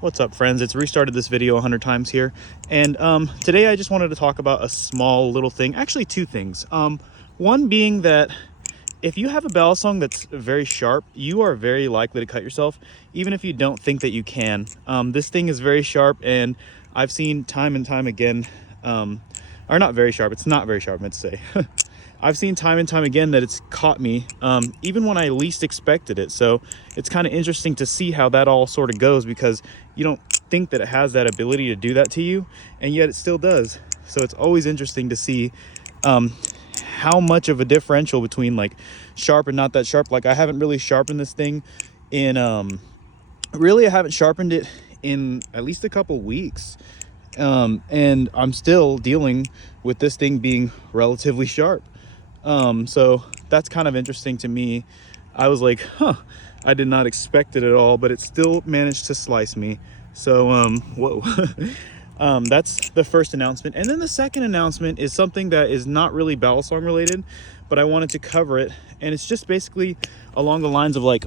What's up, friends? It's restarted this video 100 times here, and today I just wanted to talk about a small little thing, actually two things. One being that if you have a balisong that's very sharp, you are very likely to cut yourself, even if you don't think that you can. This thing is very sharp, and I've seen time and time again, or not very sharp, it's not very sharp, I meant to say. I've seen time and time again that it's caught me, even when I least expected it. So it's kind of interesting to see how that all sort of goes, because you don't think that it has that ability to do that to you, and yet it still does. So it's always interesting to see how much of a differential between like sharp and not that sharp. Like I haven't really sharpened this thing in, really I haven't sharpened it in at least a couple weeks. And I'm still dealing with this thing being relatively sharp. So that's kind of interesting to me. I was like, I did not expect it at all, but it still managed to slice me. So, whoa. That's the first announcement. And then the second announcement is something that is not really balisong related, but I wanted to cover it. And it's just basically along the lines of like,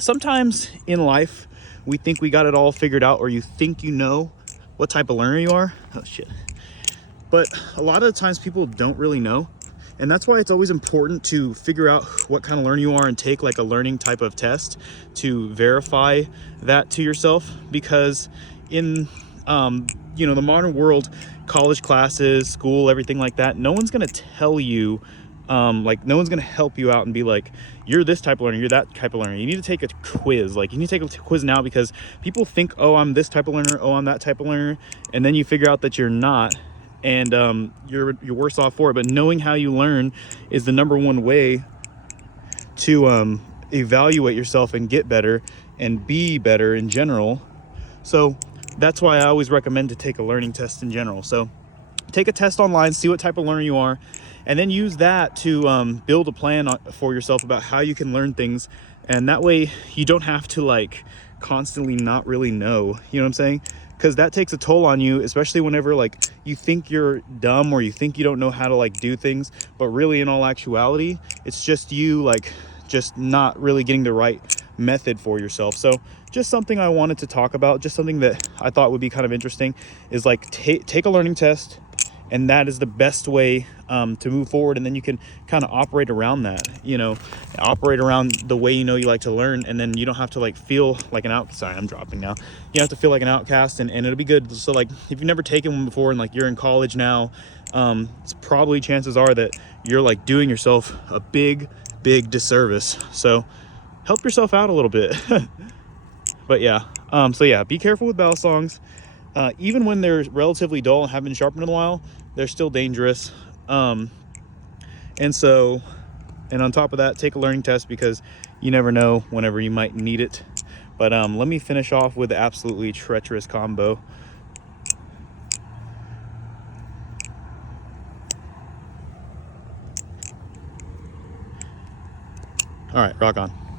sometimes in life, we think we got it all figured out, or you think you know what type of learner you are. Oh shit. But a lot of the times people don't really know. And that's why it's always important to figure out what kind of learner you are and take like a learning type of test to verify that to yourself. Because in, you know, the modern world, college classes, school, everything like that, no one's gonna tell you, like no one's gonna help you out and be like, you're this type of learner, you're that type of learner. You need to take a quiz. Like you need to take a quiz now, because people think, oh, I'm this type of learner, oh, I'm that type of learner. And then you figure out that you're not. And you're worse off for it. But knowing how you learn is the number one way to evaluate yourself and get better and be better in general. So that's why I always recommend to take a learning test in general. So take a test online, see what type of learner you are, and then use that to build a plan for yourself about how you can learn things. And that way you don't have to like constantly not really know, you know what I'm saying? Because that takes a toll on you, especially whenever like you think you're dumb or you think you don't know how to like do things, but really in all actuality, it's just you like just not really getting the right method for yourself. So just something I wanted to talk about, just something that I thought would be kind of interesting, is like take a learning test, and that is the best way to move forward. And then you can kind of operate around that, you know, operate around the way you know you like to learn. And then you don't have to like feel like an outcast. Sorry, I'm dropping now. You have to feel like an outcast, and it'll be good. So like if you've never taken one before and like you're in college now, it's probably chances are that you're like doing yourself a big disservice. So help yourself out a little bit. But yeah, so yeah, be careful with balisongs. Even when they're relatively dull and haven't been sharpened in a while, they're still dangerous. And on top of that, take a learning test, because you never know whenever you might need it. But let me finish off with the absolutely treacherous combo. All right, rock on.